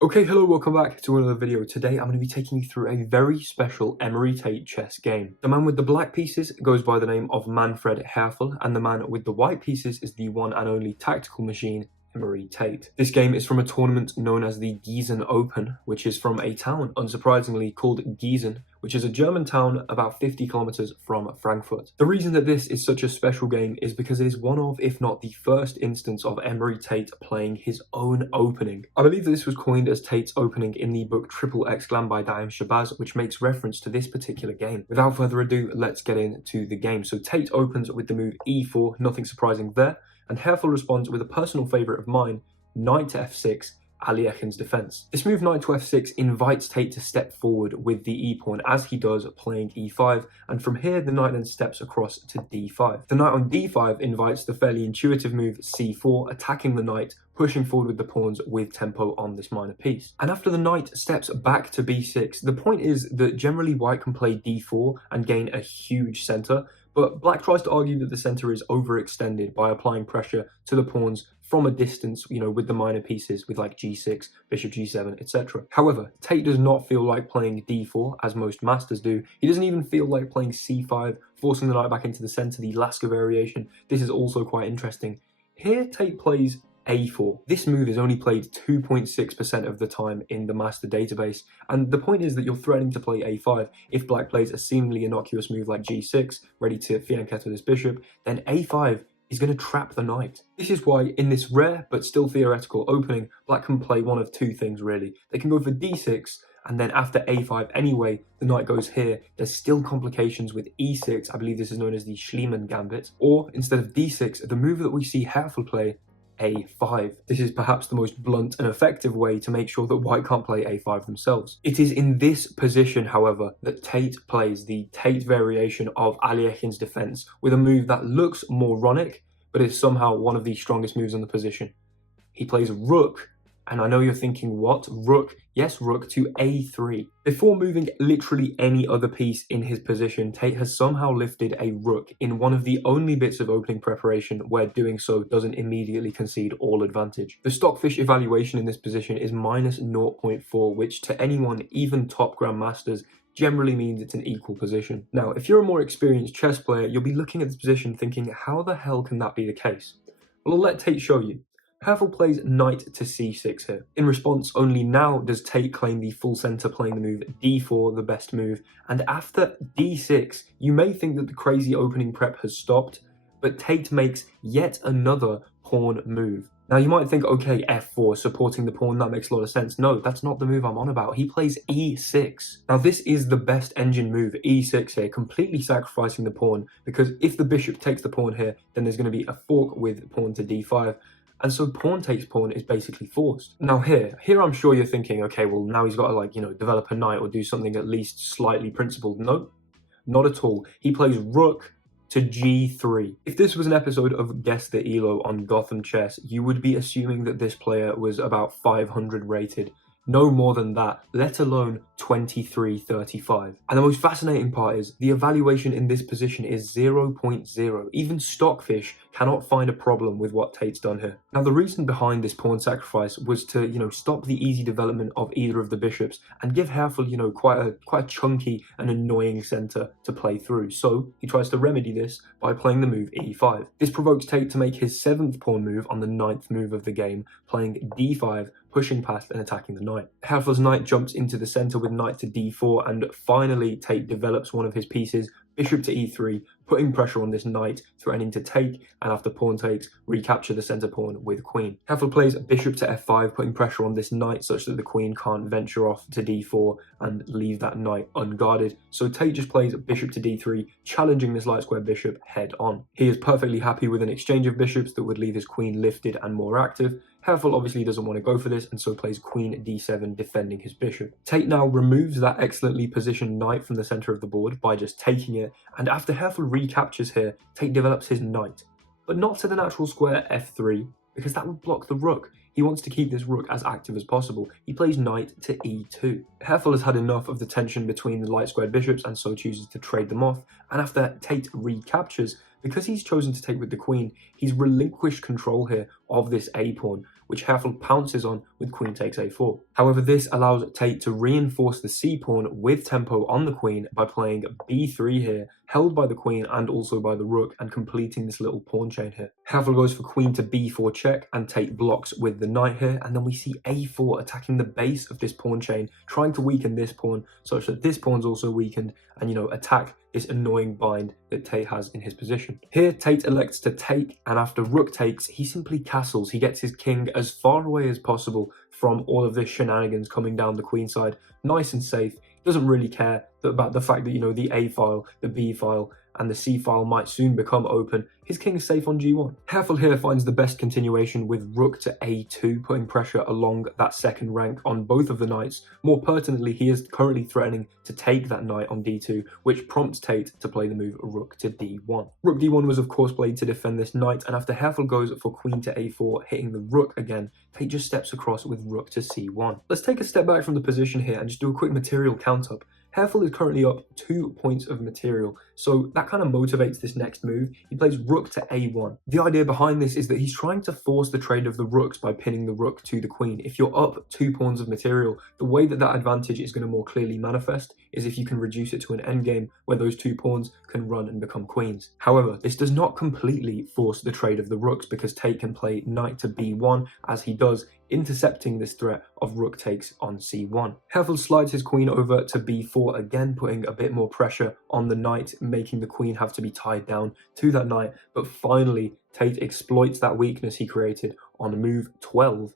Okay, hello, welcome back to another video. Today I'm going to be taking you through a very special Emory Tate chess game. The man with the black pieces goes by the name of Manfred Herfel, and the man with the white pieces is the one and only tactical machine, Emory Tate. This game is from a tournament known as the Gießen Open, which is from a town, unsurprisingly, called Gießen, which is a German town about 50 kilometers from Frankfurt. The reason that this is such a special game is because it is one of, if not the first instance of Emory Tate playing his own opening. I believe that this was coined as Tate's opening in the book Triple Exclam by Daim Shabazz, which makes reference to this particular game. Without further ado, let's get into the game. So Tate opens with the move e4, nothing surprising there, and Herfel responds with a personal favourite of mine, knight to f6, Aliechen's defense. This move knight to f6 invites Tate to step forward with the e-pawn as he does playing e5, and from here the knight then steps across to d5. The knight on d5 invites the fairly intuitive move c4, attacking the knight, pushing forward with the pawns with tempo on this minor piece. And after the knight steps back to b6, the point is that generally white can play d4 and gain a huge centre, but black tries to argue that the centre is overextended by applying pressure to the pawns from a distance, with the minor pieces, with like g6, bishop g7, etc. However, Tate does not feel like playing d4, as most masters do. He doesn't even feel like playing c5, forcing the knight back into the center, the Lasker variation. This is also quite interesting. Here, Tate plays a4. This move is only played 2.6% of the time in the master database, and the point is that you're threatening to play a5. If black plays a seemingly innocuous move like g6, ready to fianchetto this bishop, then a5 is going to trap the knight. This is why, in this rare but still theoretical opening, black can play one of two things really. They can go for d6, and then after a5 anyway, the knight goes here. There's still complications with e6, I believe this is known as the Schliemann gambit. Or, instead of d6, the move that we see Herfel play, a5. This is perhaps the most blunt and effective way to make sure that white can't play a5 themselves. It is in this position, however, that Tate plays the Tate variation of Aliechen's defense with a move that looks moronic, but is somehow one of the strongest moves on the position. He plays rook, and I know you're thinking, what? Rook? Yes, rook to a3. Before moving literally any other piece in his position, Tate has somehow lifted a rook in one of the only bits of opening preparation where doing so doesn't immediately concede all advantage. The stockfish evaluation in this position is minus 0.4, which to anyone, even top grandmasters, generally means it's an equal position. Now, if you're a more experienced chess player, you'll be looking at this position thinking, how the hell can that be the case? Well, I'll let Tate show you. Herfel plays knight to c6 here. In response, only now does Tate claim the full centre, playing the move d4, the best move, and after d6, you may think that the crazy opening prep has stopped, but Tate makes yet another pawn move. Now you might think, okay, f4, supporting the pawn, that makes a lot of sense. No, that's not the move I'm on about. He plays e6. Now this is the best engine move, e6 here, completely sacrificing the pawn, because if the bishop takes the pawn here, then there's going to be a fork with pawn to d5, and so pawn takes pawn is basically forced. Now here I'm sure you're thinking, okay, well now he's got to develop a knight or do something at least slightly principled. No, not at all. He plays rook to g3. If this was an episode of Guess the Elo on Gotham Chess, you would be assuming that this player was about 500 rated. No more than that, let alone 2335. And the most fascinating part is the evaluation in this position is 0.0. Even Stockfish cannot find a problem with what Tate's done here. Now the reason behind this pawn sacrifice was to, stop the easy development of either of the bishops and give Herfel, quite a chunky and annoying center to play through. So he tries to remedy this by playing the move e5. This provokes Tate to make his 7th pawn move on the 9th move of the game, playing d5, pushing past and attacking the knight. Herfel's knight jumps into the center with knight to d4, and finally Tate develops one of his pieces, bishop to e3, putting pressure on this knight, threatening to take, and after pawn takes, recapture the center pawn with queen. Herfel plays bishop to f5, putting pressure on this knight such that the queen can't venture off to d4 and leave that knight unguarded. So Tate just plays bishop to d3, challenging this light square bishop head on. He is perfectly happy with an exchange of bishops that would leave his queen lifted and more active. Herfel obviously doesn't want to go for this, and so plays queen d7, defending his bishop. Tate now removes that excellently positioned knight from the center of the board by just taking it, and after Herfel recaptures here, Tate develops his knight, but not to the natural square f3, because that would block the rook. He wants to keep this rook as active as possible. He plays knight to e2. Herfel has had enough of the tension between the light squared bishops and so chooses to trade them off, and after Tate recaptures, because he's chosen to take with the queen, he's relinquished control here of this a pawn, which Herfel pounces on with queen takes a4. However, this allows Tate to reinforce the c-pawn with tempo on the queen by playing b3 here, held by the queen and also by the rook, and completing this little pawn chain here. Herfel goes for queen to b4 check, and Tate blocks with the knight here, and then we see a4 attacking the base of this pawn chain, trying to weaken this pawn such that this pawn's also weakened, and attack this annoying bind that Tate has in his position. Here, Tate elects to take, and after rook takes, he simply castles. He gets his king as far away as possible from all of this shenanigans coming down the queen side, nice and safe. He doesn't really care about the fact that, the A file, the B file, and the C file might soon become open. His king is safe on g1. Herfel here finds the best continuation with rook to a2, putting pressure along that second rank on both of the knights. More pertinently, he is currently threatening to take that knight on d2, which prompts Tate to play the move rook to d1. Rook d1 was of course played to defend this knight, and after Herfel goes for queen to a4, hitting the rook again, Tate just steps across with rook to c1. Let's take a step back from the position here and just do a quick material count-up. Herfel is currently up 2 points of material, so that kind of motivates this next move. He plays rook to a1. The idea behind this is that he's trying to force the trade of the rooks by pinning the rook to the queen. If you're up 2 pawns of material, the way that advantage is going to more clearly manifest is if you can reduce it to an endgame where those 2 pawns can run and become queens. However, this does not completely force the trade of the rooks, because Tate can play knight to b1 as he does, intercepting this threat of rook takes on c1. Herfel slides his queen over to b4 again, putting a bit more pressure on the knight, making the queen have to be tied down to that knight, but finally Tate exploits that weakness he created on move 12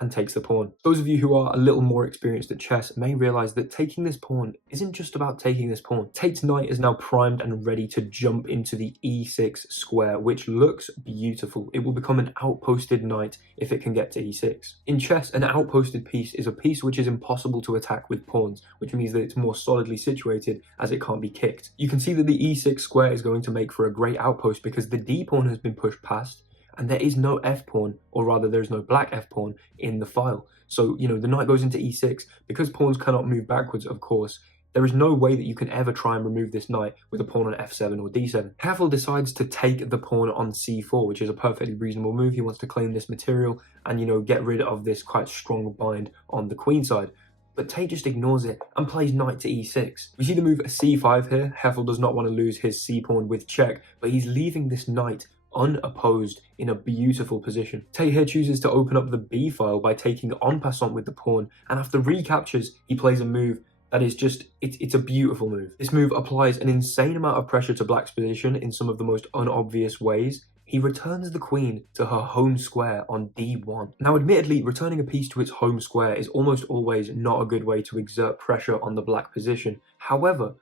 and takes the pawn. Those of you who are a little more experienced at chess may realize that taking this pawn isn't just about taking this pawn. Tate's knight is now primed and ready to jump into the e6 square, which looks beautiful. It will become an outposted knight if it can get to e6. In chess, an outposted piece is a piece which is impossible to attack with pawns, which means that it's more solidly situated as it can't be kicked. You can see that the e6 square is going to make for a great outpost because the d pawn has been pushed past, and there is no f-pawn, or rather there is no black f-pawn in the file. So, the knight goes into e6. Because pawns cannot move backwards, of course, there is no way that you can ever try and remove this knight with a pawn on f7 or d7. Herfel decides to take the pawn on c4, which is a perfectly reasonable move. He wants to claim this material and, get rid of this quite strong bind on the queen side. But Tate just ignores it and plays knight to e6. We see the move c5 here. Herfel does not want to lose his c-pawn with check, but he's leaving this knight unopposed in a beautiful position. Tate here chooses to open up the b file by taking en passant with the pawn, and after recaptures, he plays a move that is just, it's a beautiful move. This move applies an insane amount of pressure to black's position in some of the most unobvious ways. He returns the queen to her home square on d1. Now, admittedly, returning a piece to its home square is almost always not a good way to exert pressure on the black position. However,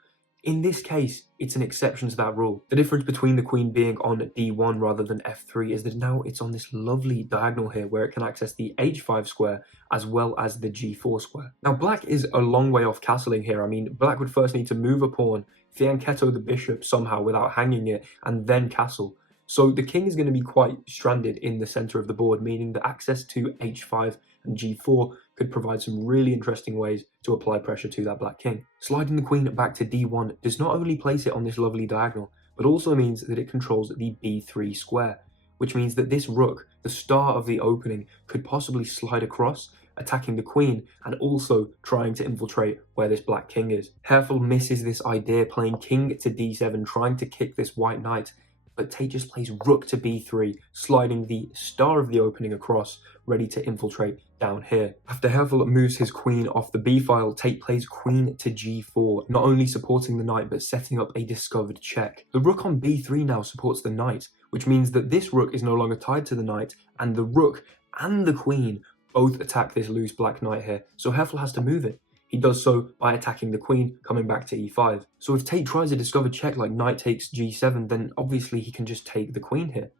in this case, it's an exception to that rule. The difference between the queen being on d1 rather than f3 is that now it's on this lovely diagonal here where it can access the h5 square as well as the g4 square. Now, black is a long way off castling here. I mean, black would first need to move a pawn, fianchetto the bishop somehow without hanging it, and then castle. So the king is going to be quite stranded in the center of the board, meaning that access to h5 and g4 could provide some really interesting ways to apply pressure to that black king. Sliding the queen back to d1 does not only place it on this lovely diagonal, but also means that it controls the b3 square, which means that this rook, the star of the opening, could possibly slide across, attacking the queen and also trying to infiltrate where this black king is. Herfel misses this idea, playing king to d7, trying to kick this white knight, but Tate just plays rook to b3, sliding the star of the opening across, ready to infiltrate down here. After Herfel moves his queen off the b file, Tate plays queen to g4, not only supporting the knight but setting up a discovered check. The rook on b3 now supports the knight, which means that this rook is no longer tied to the knight, and the rook and the queen both attack this loose black knight here, so Herfel has to move it. He does so by attacking the queen, coming back to e5. So if Tate tries a discovered check like knight takes g7, then obviously he can just take the queen here.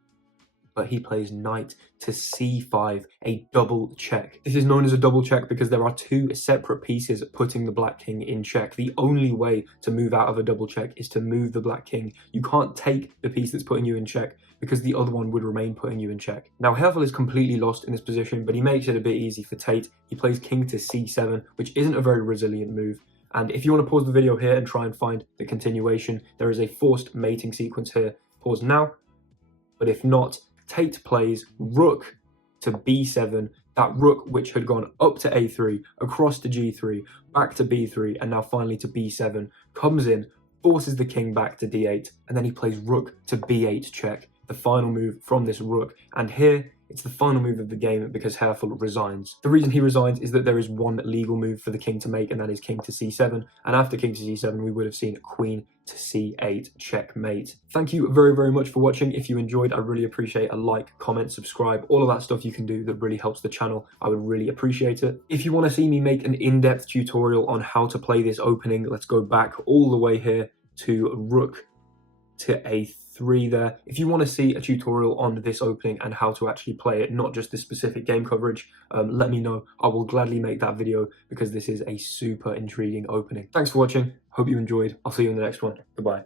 But he plays knight to c5, a double check. This is known as a double check because there are two separate pieces putting the black king in check. The only way to move out of a double check is to move the black king. You can't take the piece that's putting you in check because the other one would remain putting you in check. Now, Herfel is completely lost in this position, but he makes it a bit easy for Tate. He plays king to c7, which isn't a very resilient move. And if you want to pause the video here and try and find the continuation, there is a forced mating sequence here. Pause now. But if not, Tate plays rook to b7, that rook which had gone up to a3, across to g3, back to b3, and now finally to b7, comes in, forces the king back to d8, and then he plays rook to b8 check, the final move from this rook. And here, it's the final move of the game because Herfel resigns. The reason he resigns is that there is one legal move for the king to make, and that is king to c7. And after king to c7, we would have seen queen to c8 checkmate. Thank you very, very much for watching. If you enjoyed, I really appreciate a like, comment, subscribe, all of that stuff you can do that really helps the channel. I would really appreciate it. If you want to see me make an in-depth tutorial on how to play this opening, let's go back all the way here to rook to a3 there. If you want to see a tutorial on this opening and how to actually play it, not just this specific game coverage, let me know. I will gladly make that video because this is a super intriguing opening. Thanks for watching. Hope you enjoyed. I'll see you in the next one. Goodbye.